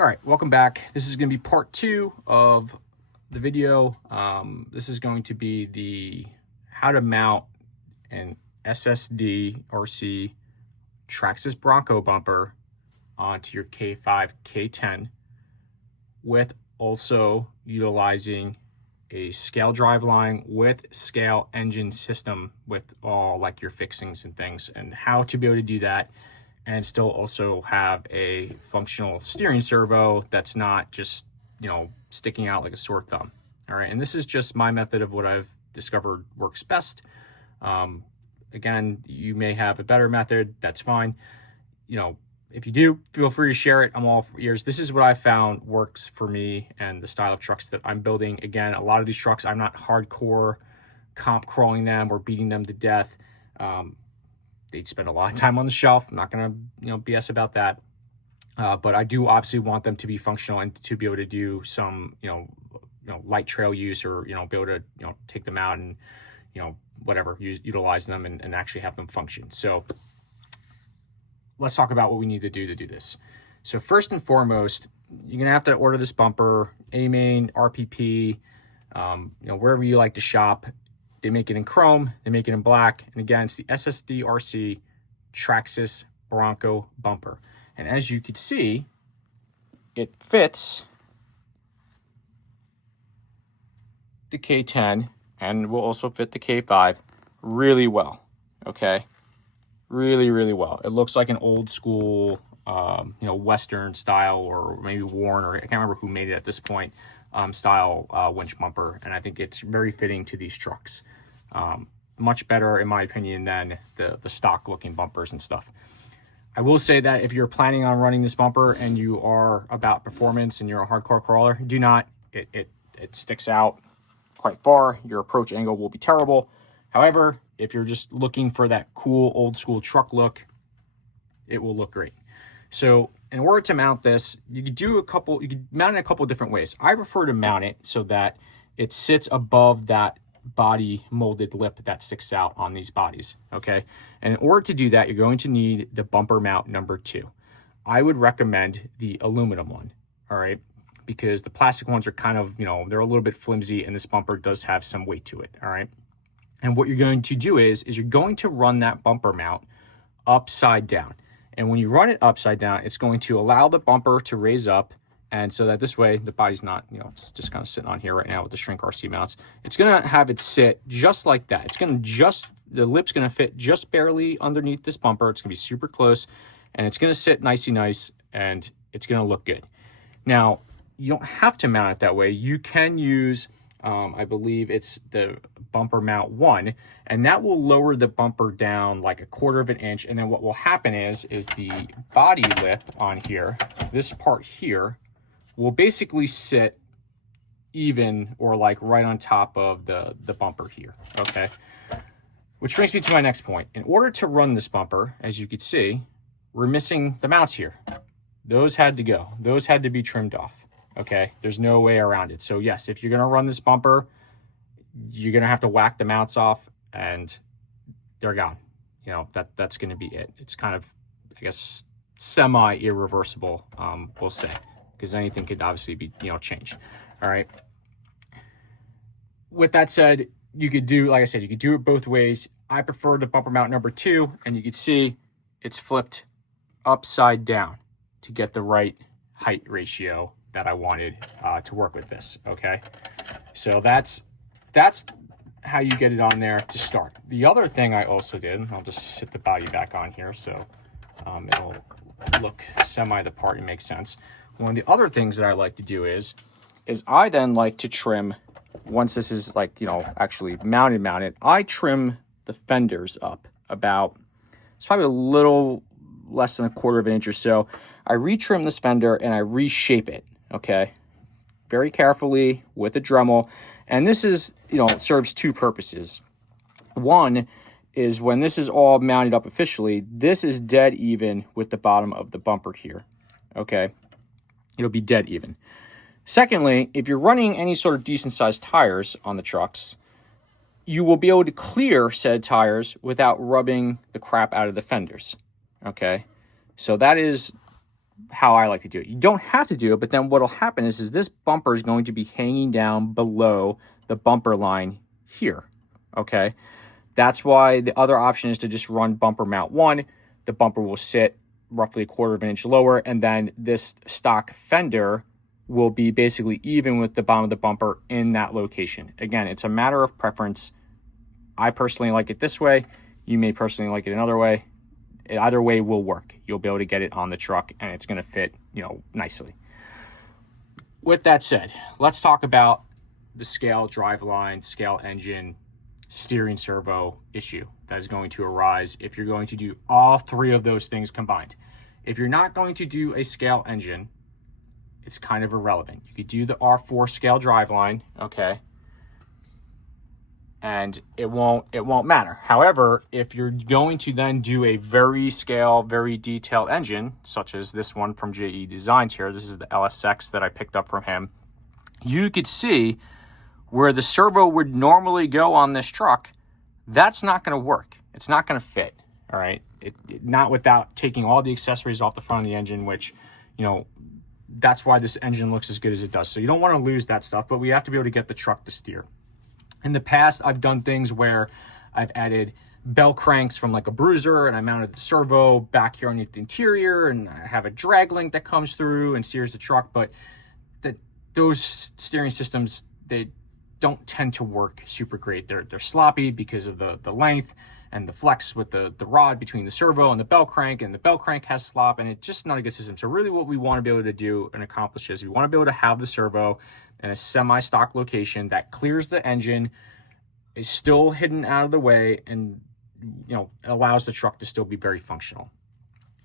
All right, welcome back. This is going to be part 2 of the video. This is going to be the how to mount an SSD RC TRAXXAS Bronco bumper onto your K5, K10 with also utilizing a scale drive line with scale engine system with all like your fixings and things, and how to be able to do that and still also have a functional steering servo that's not just, sticking out like a sore thumb. All right, and this is just my method of what I've discovered works best. Again, you may have a better method, that's fine. If you do, feel free to share it. I'm all ears. This is what I found works for me and the style of trucks that I'm building. Again, a lot of these trucks, I'm not hardcore comp crawling them or beating them to death. They spend a lot of time on the shelf. I'm not going to, BS about that. But I do obviously want them to be functional and to be able to do some, light trail use, or, be able to, take them out and, whatever, utilize them and actually have them function. So let's talk about what we need to do this. So first and foremost, you're going to have to order this bumper, A-Main, RPP, wherever you like to shop. They make it in chrome, they make it in black, and again, it's the SSD RC TRAXXAS Bronco bumper. And as you can see, it fits the K10 and will also fit the K5 really well, okay? Really, really well. It looks like an old school, Western style, or maybe Warren, or I can't remember who made it at this point, style winch bumper, and I think it's very fitting to these trucks. Much better, in my opinion, than the stock looking bumpers and stuff. I will say that if you're planning on running this bumper and you are about performance and you're a hardcore crawler, do not. It sticks out quite far. Your approach angle will be terrible. However, if you're just looking for that cool old school truck look, it will look great. So in order to mount this, you could mount it a couple of different ways. I prefer to mount it so that it sits above that body molded lip that sticks out on these bodies, okay? And in order to do that, you're going to need the bumper mount number 2. I would recommend the aluminum one, all right? Because the plastic ones are kind of, they're a little bit flimsy, and this bumper does have some weight to it, all right? And what you're going to do is you're going to run that bumper mount upside down. And when you run it upside down, it's going to allow the bumper to raise up, and so that this way the body's not, it's just kind of sitting on here right now with the shrink RC mounts. It's going to have it sit just like that. It's going to the lip's going to fit just barely underneath this bumper. It's going to be super close, and it's going to sit nicey nice, and it's going to look good. Now, you don't have to mount it that way. You can use, I believe it's the bumper mount 1, and that will lower the bumper down like 1/4 of an inch. And then what will happen is the body lip on here, this part here, will basically sit even or like right on top of the bumper here, okay? Which brings me to my next point. In order to run this bumper, as you can see, we're missing the mounts here. Those had to go. Those had to be trimmed off, okay? There's no way around it. So yes, if you're gonna run this bumper, you're gonna have to whack the mounts off, and they're gone. That's gonna be it. It's kind of, I guess, semi-irreversible, we'll say, because anything could obviously be, changed. All right. With that said, you could do, like I said, you could do it both ways. I prefer the bumper mount number 2, and you can see it's flipped upside down to get the right height ratio that I wanted to work with this, okay? So that's how you get it on there to start. The other thing I also did, I'll just sit the body back on here so it'll look semi the part and make sense. One of the other things that I like to do is I then like to trim, once this is like, actually mounted, I trim the fenders up about, it's probably a little less than 1/4 of an inch or so. I retrim this fender and I reshape it, okay? Very carefully with a Dremel. And this is, it serves 2 purposes. One is when this is all mounted up officially, this is dead even with the bottom of the bumper here, okay? It'll be dead even. Secondly, if you're running any sort of decent sized tires on the trucks, you will be able to clear said tires without rubbing the crap out of the fenders, okay? So that is how I like to do it. You don't have to do it, but then what'll happen is this bumper is going to be hanging down below the bumper line here, okay? That's why the other option is to just run bumper mount 1. The bumper will sit roughly 1/4 of an inch lower, and then this stock fender will be basically even with the bottom of the bumper in that location. Again, it's a matter of preference. I personally like it this way. You may personally like it another way. Either way will work. You'll be able to get it on the truck and it's going to fit, you know, nicely. With that said, let's talk about the scale driveline, scale engine, steering servo issue that is going to arise if you're going to do all 3 of those things combined. If you're not going to do a scale engine, it's kind of irrelevant. You could do the R4 scale driveline, okay, and it won't matter. However, if you're going to then do a very scale, very detailed engine, such as this one from JE Designs here, this is the LSX that I picked up from him, you could see where the servo would normally go on this truck, that's not going to work. It's not going to fit, all right? Not without taking all the accessories off the front of the engine, which, you know, that's why this engine looks as good as it does. So you don't want to lose that stuff, but we have to be able to get the truck to steer. In the past, I've done things where I've added bell cranks from like a bruiser and I mounted the servo back here underneath the interior, and I have a drag link that comes through and steers the truck. But those steering systems, they don't tend to work super great. They're sloppy because of the length and the flex with the rod between the servo and the bell crank has slop, and it's just not a good system. So really what we want to be able to do and accomplish is we want to be able to have the servo in a semi-stock location that clears the engine, is still hidden out of the way, and, you know, allows the truck to still be very functional.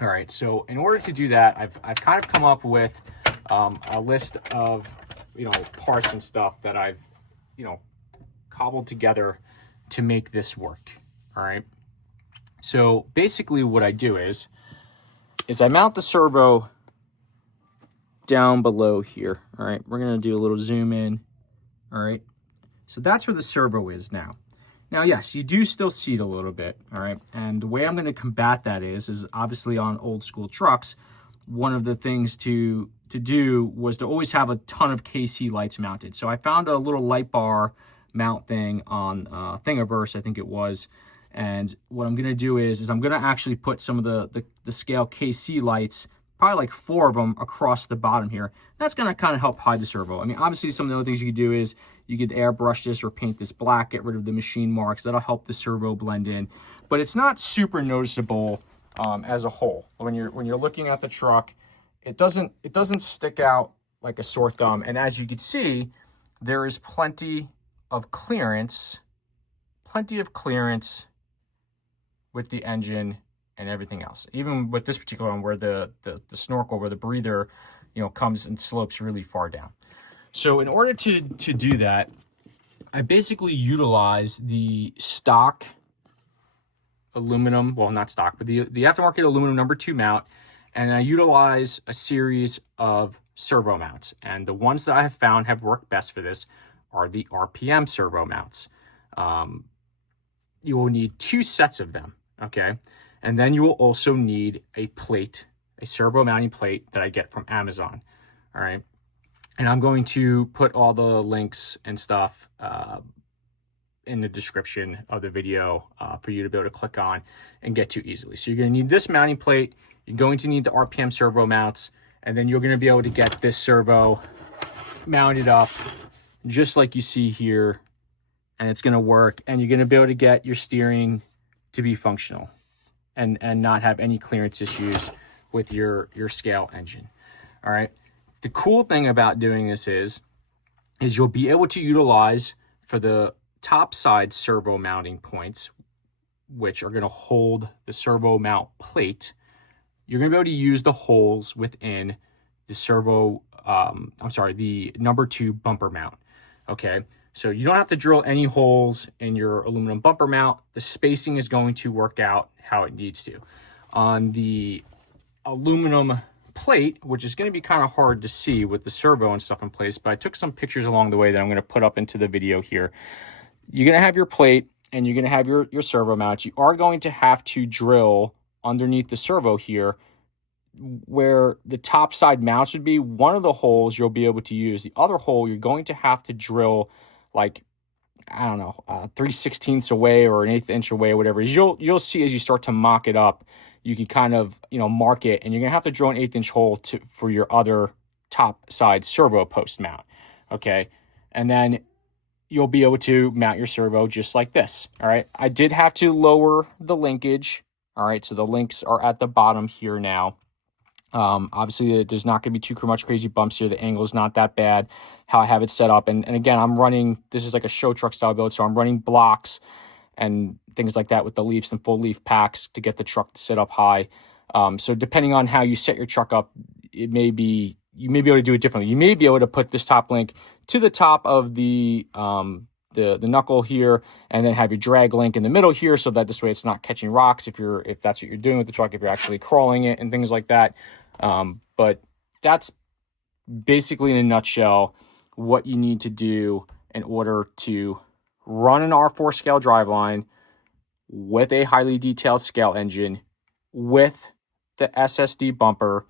All right, so in order to do that, I've kind of come up with a list of, you know, parts and stuff that I've, you know, cobbled together to make this work. All right, so basically what I do is I mount the servo down below here. All right, we're gonna do a little zoom in. All right, so that's where the servo is now. Now, yes, you do still see it a little bit, all right? And the way I'm gonna combat that is obviously on old school trucks, one of the things to do was to always have a ton of KC lights mounted. So I found a little light bar mount thing on Thingiverse, I think it was. And what I'm gonna do is I'm gonna actually put some of the scale KC lights, probably like 4 of them across the bottom here. That's gonna kind of help hide the servo. I mean, obviously some of the other things you could do is you could airbrush this or paint this black, get rid of the machine marks. That'll help the servo blend in. But it's not super noticeable as a whole. When you're looking at the truck, it doesn't stick out like a sore thumb. And as you can see, there is plenty of clearance with the engine and everything else. Even with this particular one where the snorkel, where the breather, you know, comes and slopes really far down. So in order to do that, I basically utilize the stock aluminum, well, not stock, but the aftermarket aluminum number 2 mount, and I utilize a series of servo mounts. And the ones that I have found have worked best for this are the RPM servo mounts. You will need 2 sets of them, okay? And then you will also need a plate, a servo mounting plate that I get from Amazon, all right? And I'm going to put all the links and stuff in the description of the video for you to be able to click on and get to easily. So you're going to need this mounting plate. You're going to need the RPM servo mounts, and then you're going to be able to get this servo mounted up just like you see here, and it's going to work, and you're going to be able to get your steering to be functional and not have any clearance issues with your scale engine. All right. The cool thing about doing this is you'll be able to utilize for the top side servo mounting points, which are going to hold the servo mount plate. You're going to be able to use the holes within the servo, the number 2 bumper mount. Okay. So you don't have to drill any holes in your aluminum bumper mount. The spacing is going to work out how it needs to. On the aluminum plate, which is going to be kind of hard to see with the servo and stuff in place, but I took some pictures along the way that I'm going to put up into the video here. You're going to have your plate and you're going to have your servo mount. You are going to have to drill underneath the servo here where the top side mounts would be, one of the holes you'll be able to use. The other hole, you're going to have to drill like, I don't know, 3/16 away or an 1/8 inch away or whatever. You'll see as you start to mock it up, you can kind of, mark it, and you're gonna have to drill an 1/8 inch hole for your other top side servo post mount. Okay. And then you'll be able to mount your servo just like this. All right. I did have to lower the linkage. All right. So the links are at the bottom here now. Obviously there's not going to be too much crazy bumps here. The angle is not that bad how I have it set up. And again, I'm running, this is like a show truck style build. So I'm running blocks and things like that with the leafs and full leaf packs to get the truck to sit up high. So depending on how you set your truck up, you may be able to do it differently. You may be able to put this top link to the top of the knuckle here, and then have your drag link in the middle here, so that this way it's not catching rocks if that's what you're doing with the truck, if you're actually crawling it and things like that. But that's basically in a nutshell what you need to do in order to run an R4 scale driveline with a highly detailed scale engine with the SSD bumper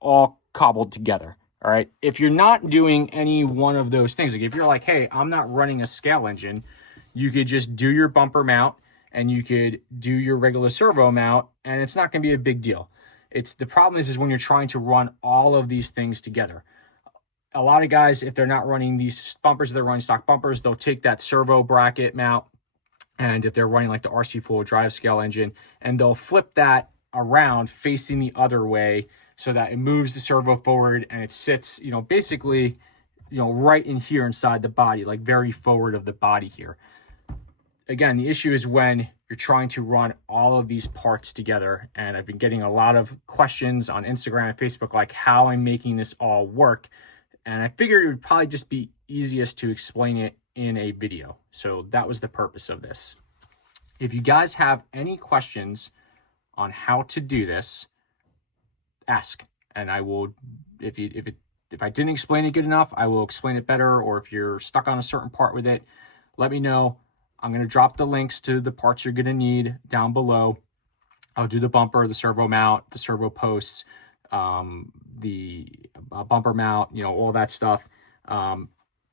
all cobbled together. All right. If you're not doing any one of those things, like if you're like, hey, I'm not running a scale engine, you could just do your bumper mount and you could do your regular servo mount, and it's not going to be a big deal. The problem is when you're trying to run all of these things together. A lot of guys, if they're not running these bumpers, if they're running stock bumpers, they'll take that servo bracket mount, and if they're running like the RC4WD drive scale engine, and they'll flip that around facing the other way, so that it moves the servo forward and it sits, basically, right in here inside the body, like very forward of the body here. Again, the issue is when you're trying to run all of these parts together. And I've been getting a lot of questions on Instagram and Facebook, like how I'm making this all work. And I figured it would probably just be easiest to explain it in a video. So that was the purpose of this. If you guys have any questions on how to do this, ask, and I will, if I didn't explain it good enough, I will explain it better. Or if you're stuck on a certain part with it, let me know. I'm going to drop the links to the parts you're going to need down below. I'll do the bumper, the servo mount, the servo posts, the bumper mount, all that stuff.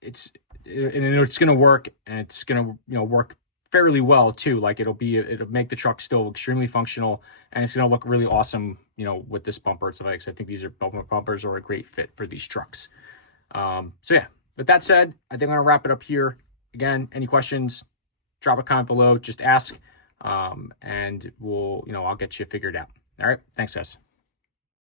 It's going to work, and it's going to work fairly well too. Like it'll make the truck still extremely functional, and it's going to look really awesome, with this bumper. So I think these bumpers are a great fit for these trucks. So yeah, with that said, I think I'm going to wrap it up here. Again, any questions, drop a comment below, just ask, and I'll get you figured out. All right. Thanks, guys.